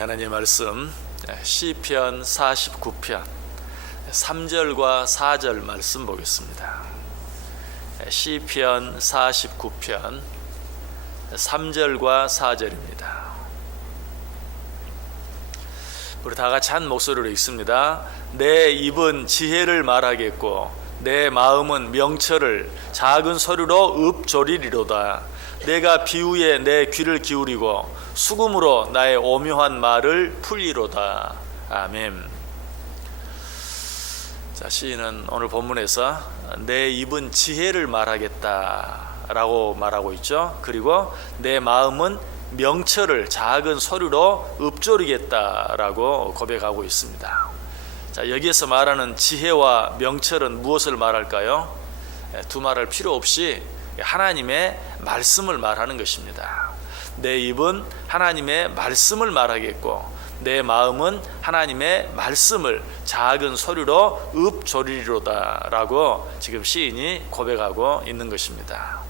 하나님의 말씀 시편 49편 3절과 4절 말씀 보겠습니다. 시편 49편 3절과 4절입니다. 우리 다 같이 한 목소리로 읽습니다. 내 입은 지혜를 말하겠고 내 마음은 명철을 작은 소리로 읊조리리로다. 내가 비유에 내 귀를 기울이고 수금으로 나의 오묘한 말을 풀리로다. 아멘. 자, 시인은 오늘 본문에서 내 입은 지혜를 말하겠다라고 말하고 있죠. 그리고 내 마음은 명철을 작은 소리로 읊조리겠다라고 고백하고 있습니다. 자, 여기에서 말하는 지혜와 명철은 무엇을 말할까요? 두말할 필요 없이 하나님의 말씀을 말하는 것입니다. 내 입은 하나님의 말씀을 말하겠고 내 마음은 하나님의 말씀을 작은 소리로 읊조리리로다 라고 지금 시인이 고백하고 있는 것입니다.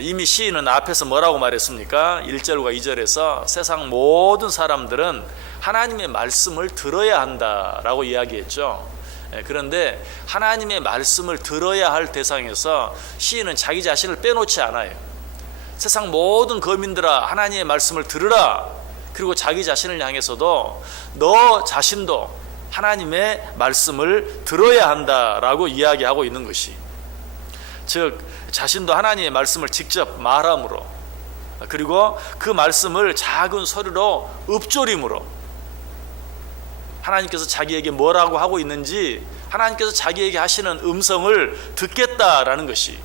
이미 시인은 앞에서 뭐라고 말했습니까? 1절과 2절에서 세상 모든 사람들은 하나님의 말씀을 들어야 한다라고 이야기했죠. 그런데 하나님의 말씀을 들어야 할 대상에서 시인은 자기 자신을 빼놓지 않아요. 세상 모든 거민들아 하나님의 말씀을 들으라. 그리고 자기 자신을 향해서도 너 자신도 하나님의 말씀을 들어야 한다라고 이야기하고 있는 것이, 즉 자신도 하나님의 말씀을 직접 말함으로, 그리고 그 말씀을 작은 소리로 읊조림으로 하나님께서 자기에게 뭐라고 하고 있는지 하나님께서 자기에게 하시는 음성을 듣겠다라는 것이,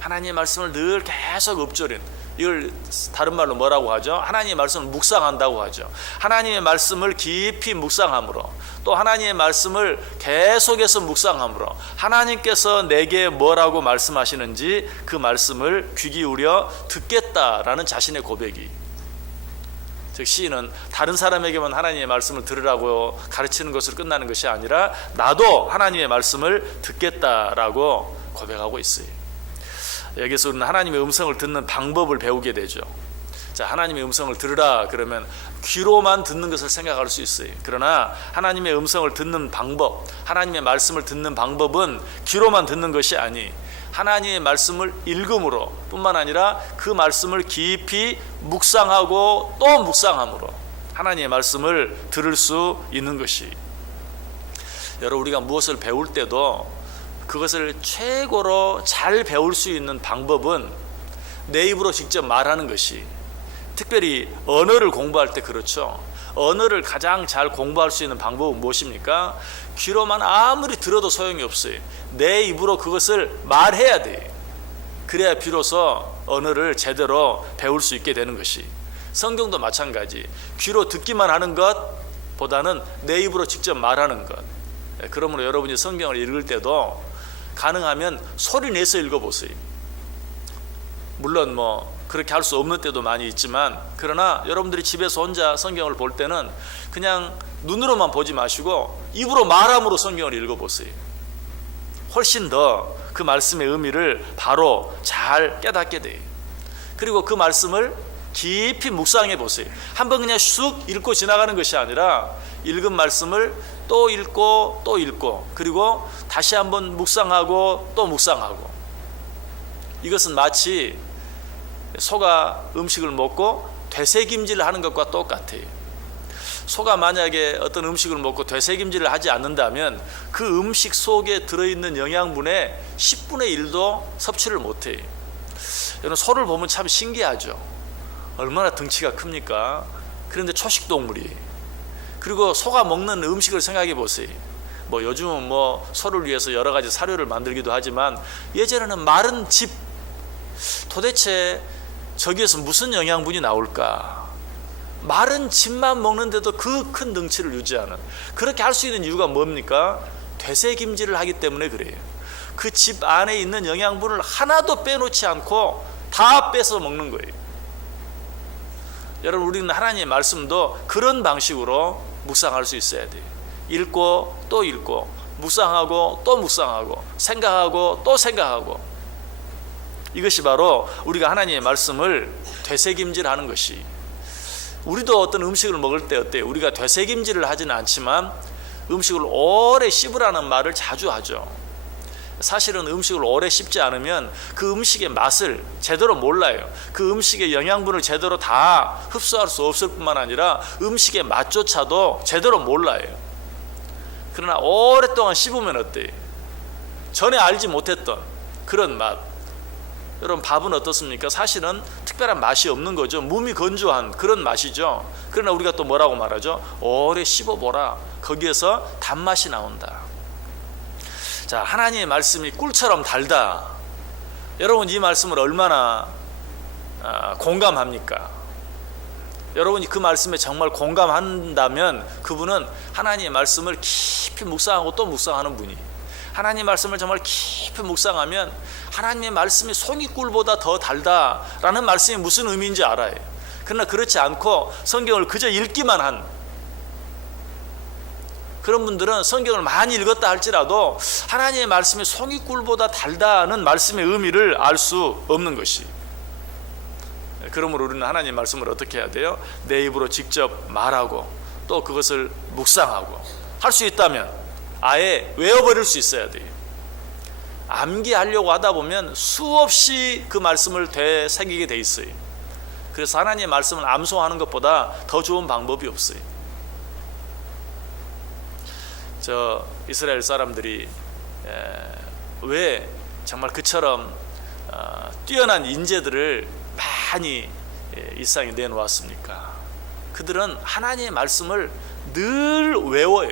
하나님의 말씀을 늘 계속 읊조린, 이걸 다른 말로 뭐라고 하죠? 하나님의 말씀을 묵상한다고 하죠. 하나님의 말씀을 깊이 묵상함으로, 또 하나님의 말씀을 계속해서 묵상함으로 하나님께서 내게 뭐라고 말씀하시는지 그 말씀을 귀 기울여 듣겠다라는 자신의 고백이, 즉 시인은 다른 사람에게만 하나님의 말씀을 들으라고 가르치는 것으로 끝나는 것이 아니라 나도 하나님의 말씀을 듣겠다라고 고백하고 있어요. 여기서 우리는 하나님의 음성을 듣는 방법을 배우게 되죠. 자, 하나님의 음성을 들으라 그러면 귀로만 듣는 것을 생각할 수 있어요. 그러나 하나님의 음성을 듣는 방법, 하나님의 말씀을 듣는 방법은 귀로만 듣는 것이 아니 하나님의 말씀을 읽음으로 뿐만 아니라 그 말씀을 깊이 묵상하고 또 묵상함으로 하나님의 말씀을 들을 수 있는 것이, 여러분 우리가 무엇을 배울 때도 그것을 최고로 잘 배울 수 있는 방법은 내 입으로 직접 말하는 것이, 특별히 언어를 공부할 때 그렇죠. 언어를 가장 잘 공부할 수 있는 방법은 무엇입니까? 귀로만 아무리 들어도 소용이 없어요. 내 입으로 그것을 말해야 돼. 그래야 비로소 언어를 제대로 배울 수 있게 되는 것이, 성경도 마찬가지. 귀로 듣기만 하는 것보다는 내 입으로 직접 말하는 것. 그러므로 여러분이 성경을 읽을 때도 가능하면 소리 내서 읽어보세요. 물론 뭐 그렇게 할 수 없는 때도 많이 있지만, 그러나 여러분들이 집에서 혼자 성경을 볼 때는 그냥 눈으로만 보지 마시고 입으로 말함으로 성경을 읽어보세요. 훨씬 더 그 말씀의 의미를 바로 잘 깨닫게 돼요. 그리고 그 말씀을 깊이 묵상해 보세요. 한번 그냥 쑥 읽고 지나가는 것이 아니라 읽은 말씀을 또 읽고 또 읽고, 그리고 다시 한번 묵상하고 또 묵상하고. 이것은 마치 소가 음식을 먹고 되새김질을 하는 것과 똑같아요. 소가 만약에 어떤 음식을 먹고 되새김질을 하지 않는다면 그 음식 속에 들어있는 영양분의 10분의 1도 섭취를 못해요. 여러분 소를 보면 참 신기하죠. 얼마나 덩치가 큽니까? 그런데 초식 동물이에요. 그리고 소가 먹는 음식을 생각해 보세요. 뭐 요즘은 뭐 소를 위해서 여러 가지 사료를 만들기도 하지만 예전에는 마른 짚, 도대체 저기에서 무슨 영양분이 나올까? 마른 짚만 먹는데도 그 큰 덩치를 유지하는, 그렇게 할 수 있는 이유가 뭡니까? 되새김질을 하기 때문에 그래요. 그 짚 안에 있는 영양분을 하나도 빼놓지 않고 다 뺏어 먹는 거예요. 여러분 우리는 하나님의 말씀도 그런 방식으로 묵상할 수 있어야 돼요. 읽고 또 읽고 묵상하고 또 묵상하고 생각하고 또 생각하고, 이것이 바로 우리가 하나님의 말씀을 되새김질하는 것이, 우리도 어떤 음식을 먹을 때 어때요? 우리가 되새김질을 하지는 않지만 음식을 오래 씹으라는 말을 자주 하죠. 사실은 음식을 오래 씹지 않으면 그 음식의 맛을 제대로 몰라요. 그 음식의 영양분을 제대로 다 흡수할 수 없을 뿐만 아니라 음식의 맛조차도 제대로 몰라요. 그러나 오랫동안 씹으면 어때요? 전에 알지 못했던 그런 맛. 여러분, 밥은 어떻습니까? 사실은 특별한 맛이 없는 거죠. 무미건조한 그런 맛이죠. 그러나 우리가 또 뭐라고 말하죠? 오래 씹어보라. 거기에서 단맛이 나온다. 자, 하나님의 말씀이 꿀처럼 달다. 여러분, 이 말씀을 얼마나 공감합니까? 여러분이 그 말씀에 정말 공감한다면 그분은 하나님의 말씀을 깊이 묵상하고 또 묵상하는 분이, 하나님의 말씀을 정말 깊이 묵상하면 하나님의 말씀이 송이꿀보다 더 달다라는 말씀이 무슨 의미인지 알아요. 그러나 그렇지 않고 성경을 그저 읽기만 한 그런 분들은 성경을 많이 읽었다 할지라도 하나님의 말씀이 송이꿀보다 달다는 말씀의 의미를 알 수 없는 것이. 그러므로 우리는 하나님의 말씀을 어떻게 해야 돼요? 내 입으로 직접 말하고 또 그것을 묵상하고, 할 수 있다면 아예 외워버릴 수 있어야 돼요. 암기하려고 하다 보면 수없이 그 말씀을 되새기게 돼 있어요. 그래서 하나님의 말씀을 암송하는 것보다 더 좋은 방법이 없어요. 저 이스라엘 사람들이 왜 정말 그처럼 뛰어난 인재들을 많이 일상에 내놓았습니까? 그들은 하나님의 말씀을 늘 외워요.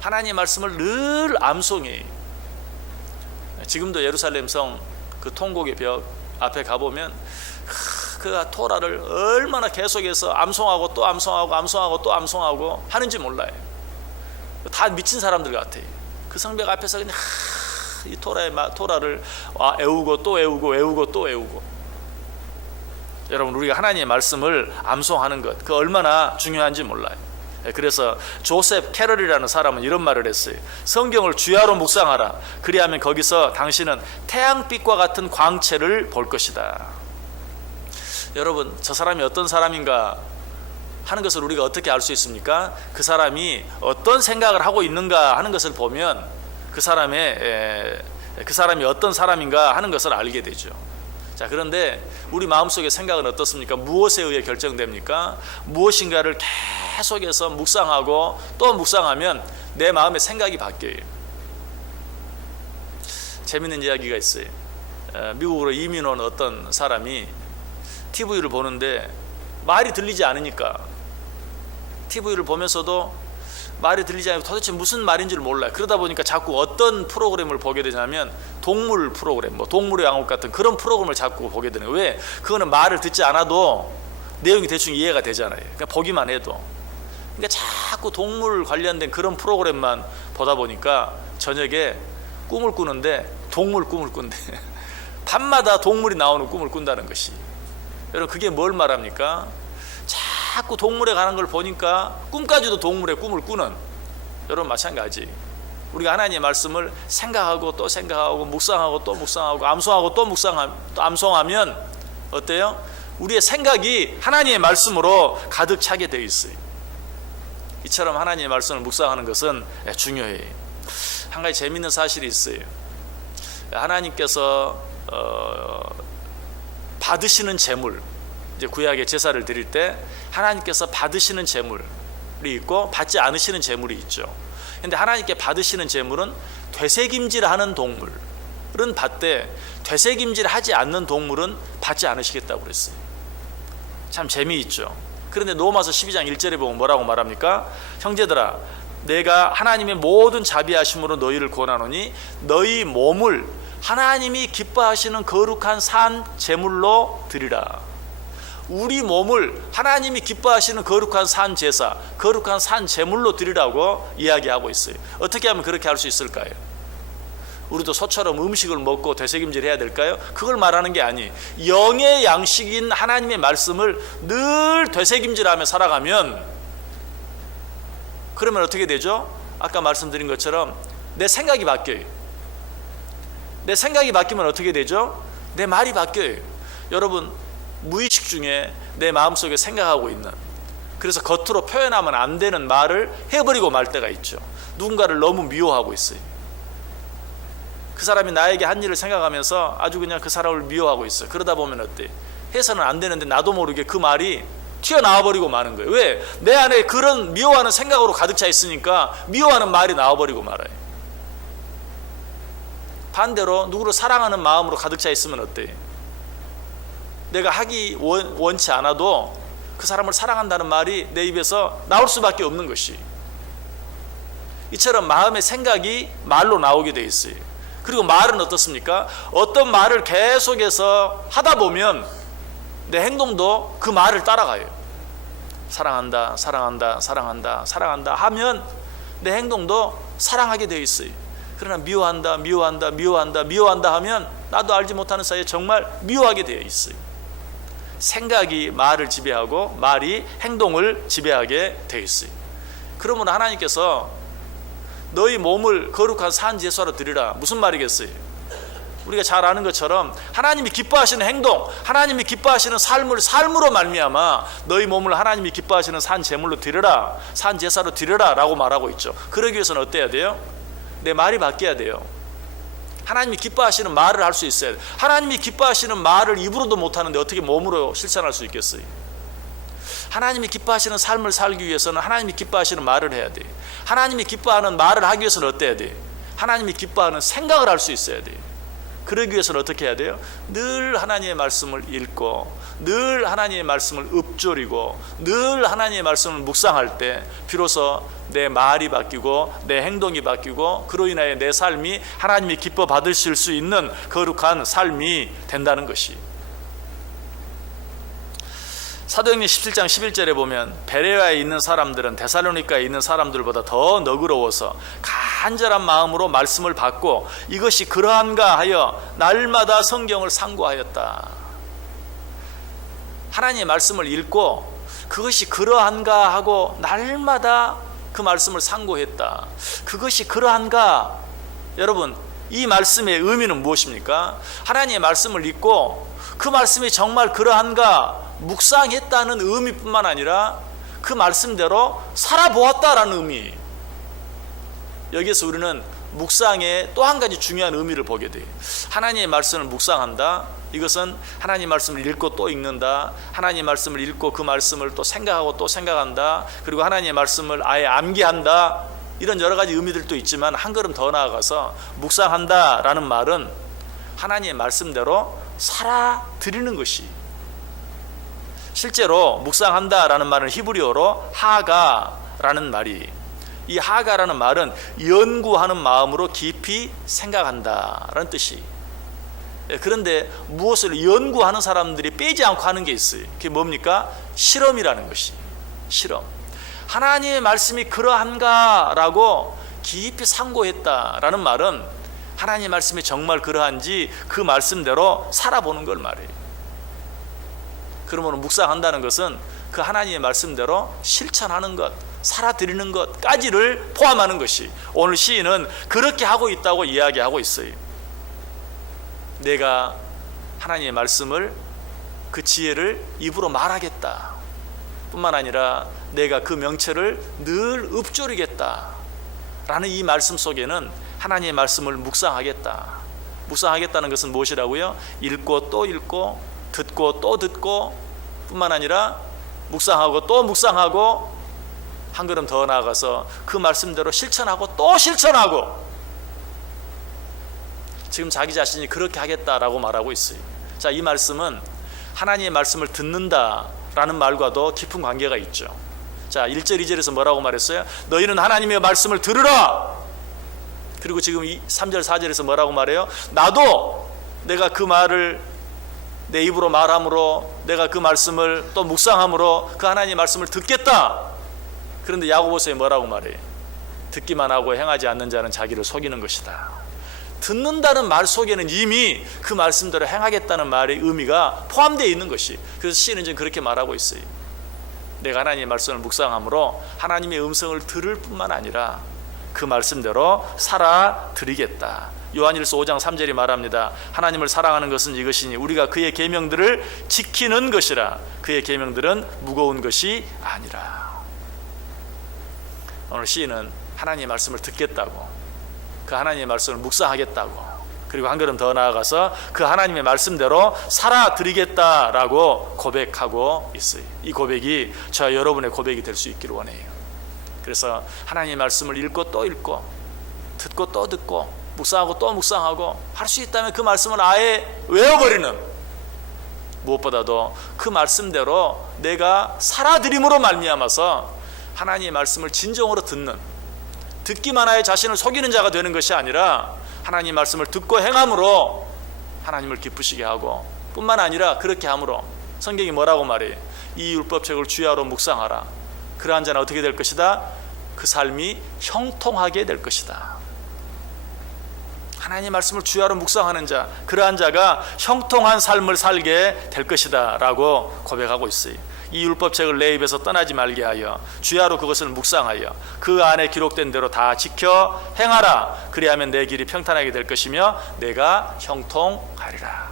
하나님의 말씀을 늘 암송해요. 지금도 예루살렘 성 그 통곡의 벽 앞에 가보면 그 토라를 얼마나 계속해서 암송하고 또 암송하고 암송하고 또 암송하고 하는지 몰라요. 다 미친 사람들 같아요. 그 성벽 앞에서 그냥 이 토라를 애우고 또 애우고 애우고 또 애우고. 여러분, 우리가 하나님의 말씀을 암송하는 것, 그 얼마나 중요한지 몰라요. 그래서 조셉 캐럴이라는 사람은 이런 말을 했어요. 성경을 주야로 묵상하라. 그리하면 거기서 당신은 태양빛과 같은 광채를 볼 것이다. 여러분, 저 사람이 어떤 사람인가 하는 것을 우리가 어떻게 알 수 있습니까? 그 사람이 어떤 생각을 하고 있는가 하는 것을 보면 그 사람이 어떤 사람인가 하는 것을 알게 되죠. 자, 그런데 우리 마음속의 생각은 어떻습니까? 무엇에 의해 결정됩니까? 무엇인가를 계속해서 묵상하고 또 묵상하면 내 마음의 생각이 바뀌어요. 재밌는 이야기가 있어요. 미국으로 이민 온 어떤 사람이 TV를 보는데 말이 들리지 않으니까, TV를 보면서도 말이 들리지 않고 도대체 무슨 말인지를 몰라요. 그러다 보니까 자꾸 어떤 프로그램을 보게 되냐면 동물 프로그램, 뭐 동물의 왕국 같은 그런 프로그램을 자꾸 보게 되는 거예요. 왜? 그거는 말을 듣지 않아도 내용이 대충 이해가 되잖아요. 그러니까 보기만 해도. 그러니까 자꾸 동물 관련된 그런 프로그램만 보다 보니까 저녁에 꿈을 꾸는데 동물 꿈을 꾼대. 밤마다 동물이 나오는 꿈을 꾼다는 것이. 여러분, 그게 뭘 말합니까? 자꾸 동물에 관한 걸 보니까 꿈까지도 동물의 꿈을 꾸는. 여러분, 마찬가지. 우리가 하나님의 말씀을 생각하고 또 생각하고 묵상하고 또 묵상하고 암송하고 또 암송하면 어때요? 우리의 생각이 하나님의 말씀으로 가득 차게 되어 있어요. 이처럼 하나님의 말씀을 묵상하는 것은 중요해요. 한 가지 재미있는 사실이 있어요. 하나님께서 받으시는 제물, 이제 구약의 제사를 드릴 때 하나님께서 받으시는 제물이 있고 받지 않으시는 제물이 있죠. 그런데 하나님께 받으시는 제물은 되새김질하는 동물은 받되 되새김질하지 않는 동물은 받지 않으시겠다고 그랬어요. 참 재미있죠. 그런데 로마서 12장 1절에 보면 뭐라고 말합니까? 형제들아, 내가 하나님의 모든 자비하심으로 너희를 권하노니 너희 몸을 하나님이 기뻐하시는 거룩한 산 제물로 드리라. 우리 몸을 하나님이 기뻐하시는 거룩한 산 제사, 거룩한 산 제물로 드리라고 이야기하고 있어요. 어떻게 하면 그렇게 할 수 있을까요? 우리도 소처럼 음식을 먹고 되새김질 해야 될까요? 그걸 말하는 게 아니, 영의 양식인 하나님의 말씀을 늘 되새김질하며 살아가면, 그러면 어떻게 되죠? 아까 말씀드린 것처럼 내 생각이 바뀌어요. 내 생각이 바뀌면 어떻게 되죠? 내 말이 바뀌어요. 여러분, 무의식 중에 내 마음속에 생각하고 있는, 그래서 겉으로 표현하면 안 되는 말을 해버리고 말 때가 있죠. 누군가를 너무 미워하고 있어요. 그 사람이 나에게 한 일을 생각하면서 아주 그냥 그 사람을 미워하고 있어요. 그러다 보면 어때? 해서는 안 되는데 나도 모르게 그 말이 튀어나와 버리고 마는 거예요. 왜? 내 안에 그런 미워하는 생각으로 가득 차 있으니까 미워하는 말이 나와버리고 말아요. 반대로 누구를 사랑하는 마음으로 가득 차 있으면 어때? 내가 하기 원치 않아도 그 사람을 사랑한다는 말이 내 입에서 나올 수밖에 없는 것이, 이처럼 마음의 생각이 말로 나오게 돼 있어요. 그리고 말은 어떻습니까? 어떤 말을 계속해서 하다 보면 내 행동도 그 말을 따라가요. 사랑한다, 사랑한다, 사랑한다, 사랑한다 하면 내 행동도 사랑하게 되어 있어요. 그러나 미워한다, 미워한다, 미워한다, 미워한다 하면 나도 알지 못하는 사이에 정말 미워하게 되어 있어요. 생각이 말을 지배하고 말이 행동을 지배하게 되어 있어요. 그러므로 하나님께서 너희 몸을 거룩한 산 제사로 드리라, 무슨 말이겠어요? 우리가 잘 아는 것처럼 하나님이 기뻐하시는 행동, 하나님이 기뻐하시는 삶으로 말미암아 너희 몸을 하나님이 기뻐하시는 산 제물로 드려라, 산 제사로 드려라 라고 말하고 있죠. 그러기 위해서는 어때야 돼요? 내 말이 바뀌어야 돼요. 하나님이 기뻐하시는 말을 할 수 있어야 돼요. 하나님이 기뻐하시는 말을 입으로도 못하는데 어떻게 몸으로 실천할 수 있겠어요? 하나님이 기뻐하시는 삶을 살기 위해서는 하나님이 기뻐하시는 말을 해야 돼요. 하나님이 기뻐하는 말을 하기 위해서는 어때야 돼요? 하나님이 기뻐하는 생각을 할 수 있어야 돼요. 그러기 위해서는 어떻게 해야 돼요? 늘 하나님의 말씀을 읽고, 늘 하나님의 말씀을 읊조리고, 늘 하나님의 말씀을 묵상할 때 비로소 내 말이 바뀌고 내 행동이 바뀌고 그로 인하여 내 삶이 하나님이 기뻐 받으실 수 있는 거룩한 삶이 된다는 것이. 사도행전 17장 11절에 보면 베레아에 있는 사람들은 데살로니가에 있는 사람들보다 더 너그러워서 간절한 마음으로 말씀을 받고 이것이 그러한가 하여 날마다 성경을 상고하였다. 하나님의 말씀을 읽고 그것이 그러한가 하고 날마다 그 말씀을 상고했다. 그것이 그러한가? 여러분, 이 말씀의 의미는 무엇입니까? 하나님의 말씀을 읽고 그 말씀이 정말 그러한가 묵상했다는 의미뿐만 아니라 그 말씀대로 살아보았다라는 의미. 여기에서 우리는 묵상의 또 한 가지 중요한 의미를 보게 돼요. 하나님의 말씀을 묵상한다, 이것은 하나님 말씀을 읽고 또 읽는다, 하나님 말씀을 읽고 그 말씀을 또 생각하고 또 생각한다, 그리고 하나님의 말씀을 아예 암기한다, 이런 여러 가지 의미들도 있지만 한 걸음 더 나아가서 묵상한다라는 말은 하나님의 말씀대로 살아드리는 것이, 실제로 묵상한다라는 말은 히브리어로 하가라는 말이, 이 하가라는 말은 연구하는 마음으로 깊이 생각한다라는 뜻이. 그런데 무엇을 연구하는 사람들이 빼지 않고 하는 게 있어요. 그게 뭡니까? 실험이라는 것이. 실험. 하나님의 말씀이 그러한가라고 깊이 상고했다라는 말은 하나님의 말씀이 정말 그러한지 그 말씀대로 살아보는 걸 말해요. 그러므로 묵상한다는 것은 그 하나님의 말씀대로 실천하는 것, 살아드리는 것까지를 포함하는 것이, 오늘 시인은 그렇게 하고 있다고 이야기하고 있어요. 내가 하나님의 말씀을, 그 지혜를 입으로 말하겠다 뿐만 아니라 내가 그 명체를 늘 읊조리겠다 라는 이 말씀 속에는 하나님의 말씀을 묵상하겠다. 묵상하겠다는 것은 무엇이라고요? 읽고 또 읽고 듣고 또 듣고 뿐만 아니라 묵상하고 또 묵상하고 한 걸음 더 나아가서 그 말씀대로 실천하고 또 실천하고, 지금 자기 자신이 그렇게 하겠다라고 말하고 있어요. 자, 이 말씀은 하나님의 말씀을 듣는다라는 말과도 깊은 관계가 있죠. 자, 1절 2절에서 뭐라고 말했어요? 너희는 하나님의 말씀을 들으라. 그리고 지금 3절 4절에서 뭐라고 말해요? 나도 내가 그 말을 내 입으로 말함으로, 내가 그 말씀을 또 묵상함으로 그 하나님의 말씀을 듣겠다. 그런데 야고보서에 뭐라고 말해요? 듣기만 하고 행하지 않는 자는 자기를 속이는 것이다. 듣는다는 말 속에는 이미 그 말씀대로 행하겠다는 말의 의미가 포함되어 있는 것이. 그래서 시인은 지금 그렇게 말하고 있어요. 내가 하나님의 말씀을 묵상함으로 하나님의 음성을 들을 뿐만 아니라 그 말씀대로 살아드리겠다. 요한일서 5장 3절이 말합니다. 하나님을 사랑하는 것은 이것이니 우리가 그의 계명들을 지키는 것이라. 그의 계명들은 무거운 것이 아니라. 오늘 시인은 하나님의 말씀을 듣겠다고, 그 하나님의 말씀을 묵상하겠다고, 그리고 한 걸음 더 나아가서 그 하나님의 말씀대로 살아드리겠다라고 고백하고 있어요. 이 고백이 저와 여러분의 고백이 될 수 있기를 원해요. 그래서 하나님의 말씀을 읽고 또 읽고, 듣고 또 듣고, 묵상하고 또 묵상하고, 할 수 있다면 그 말씀을 아예 외워버리는, 무엇보다도 그 말씀대로 내가 살아드림으로 말미암아서 하나님의 말씀을 진정으로 듣기만 하여 자신을 속이는 자가 되는 것이 아니라 하나님의 말씀을 듣고 행함으로 하나님을 기쁘시게 하고, 뿐만 아니라 그렇게 함으로 성경이 뭐라고 말해요? 이 율법책을 주야로 묵상하라. 그러한 자는 어떻게 될 것이다? 그 삶이 형통하게 될 것이다. 하나님의 말씀을 주야로 묵상하는 자, 그러한 자가 형통한 삶을 살게 될 것이다 라고 고백하고 있어요. 이 율법책을 내 입에서 떠나지 말게 하여 주야로 그것을 묵상하여 그 안에 기록된 대로 다 지켜 행하라. 그리하면 내 길이 평탄하게 될 것이며 내가 형통하리라.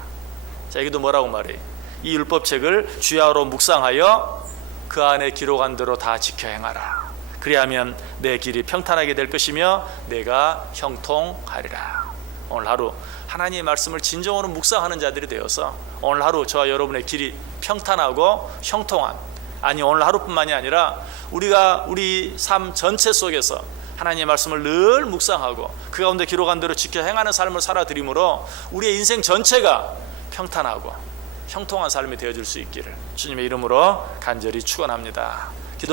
자, 여기도 뭐라고 말해? 이 율법책을 주야로 묵상하여 그 안에 기록한 대로 다 지켜 행하라. 그리하면 내 길이 평탄하게 될 것이며 내가 형통하리라. 오늘 하루 하나님의 말씀을 진정으로 묵상하는 자들이 되어서 오늘 하루 저와 여러분의 길이 평탄하고 형통한, 아니 오늘 하루뿐만이 아니라 우리가 우리 삶 전체 속에서 하나님의 말씀을 늘 묵상하고 그 가운데 기록한 대로 지켜 행하는 삶을 살아드림으로 우리의 인생 전체가 평탄하고 형통한 삶이 되어질 수 있기를 주님의 이름으로 간절히 축원합니다.